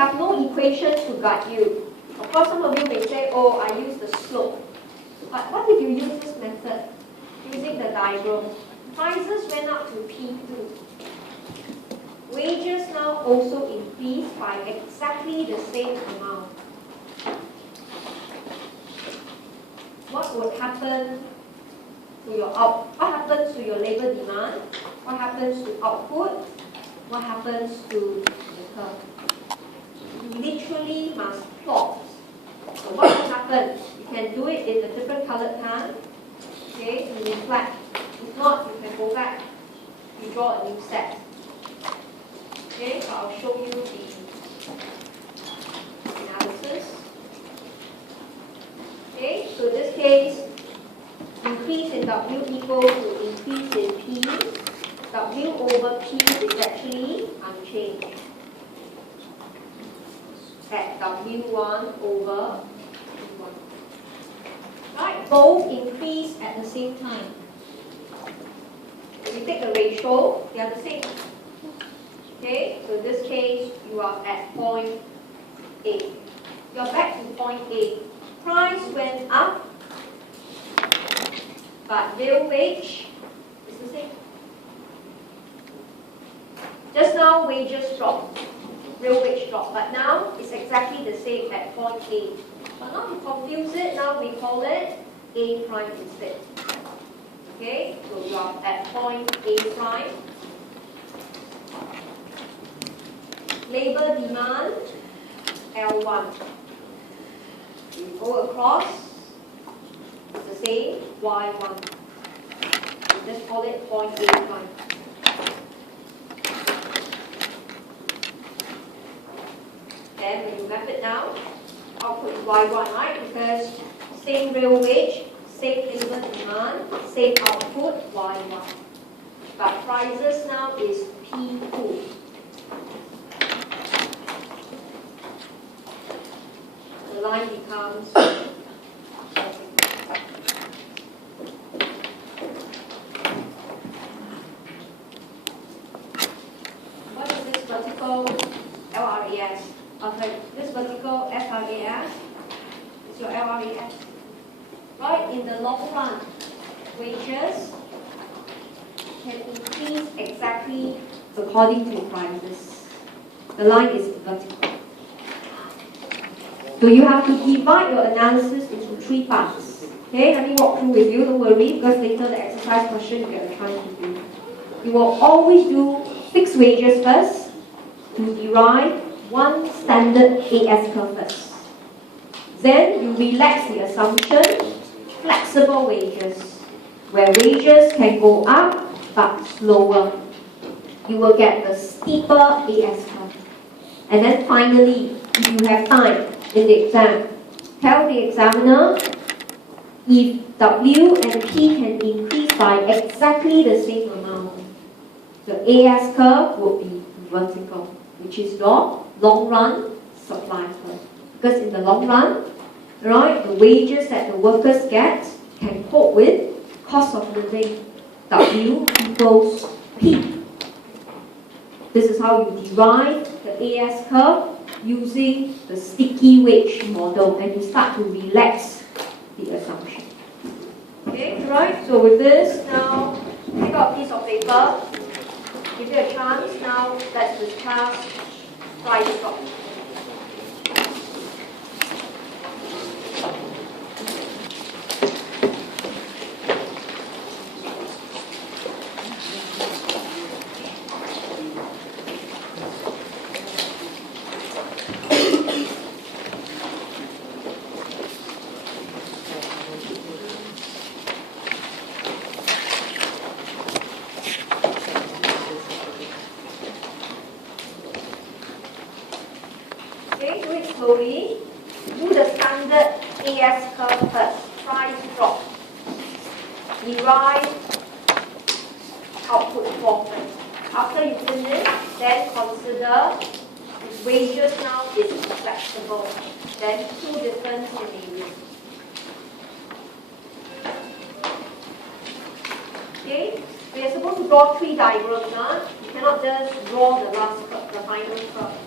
have no equation to guide you. Of course, some of you may say, oh, I use the slope. But what if you use this method, using the diagram? Prices went up to P2. Wages now also increased by exactly the same amount. What would happen to your what happens to your labor demand? What happens to output? What happens to the curve? You literally must plot. So what will happen? You can do it in a different colored pen, okay, to reflect. If not, you can go back, you draw a new set. Okay, so I'll show you the analysis. Okay, so in this case, increase in W equals to increase in P. W over P is actually unchanged at W1 over P1. Right, both increase at the same time. If you take the ratio, they are the same. Okay, so in this case, you are at point A. You're back to point A. Price went up, but real wage is the same. Just now, wages dropped, real wage dropped, but now it's exactly the same at point A. But not to confuse it, now we call it A prime instead. Okay, so you are at point A prime. Labor demand, L1. You go across, it's the same, Y1. You just call it point A prime. Then when you map it down, output is Y1, right? Because same real wage, same labor demand, same output, Y1. But prices now is P2. The line becomes what is this vertical LRAS? Okay, this vertical FRAS is your LRAS. Right, in the long run, wages can increase exactly according to prices. The line is vertical. So you have to divide your analysis into 3 parts. Okay, let me walk through with you, don't worry, because later the exercise question you get a chance to do. You will always do fixed wages first to derive one standard AS curve first. Then you relax the assumption, flexible wages, where wages can go up but slower. You will get the steeper AS curve. And then finally, if you have time in the exam, tell the examiner if W and P can increase by exactly the same amount, the AS curve will be vertical, which is your long run supply curve. Because in the long run, right, the wages that the workers get can cope with cost of living, W equals P. This is how you derive the AS curve using the sticky wage model, and you start to relax the assumption. Okay, right? So with this, now take out a piece of paper, give you a chance. Now let's discuss price drop. Okay, do it slowly. Do the standard AS curve first. Price drop. Derive output form first. After you finish, then consider if wages now is flexible. Then 2 different scenarios. Okay, we are supposed to draw 3 diagrams now. You cannot just draw the last curve, the final curve.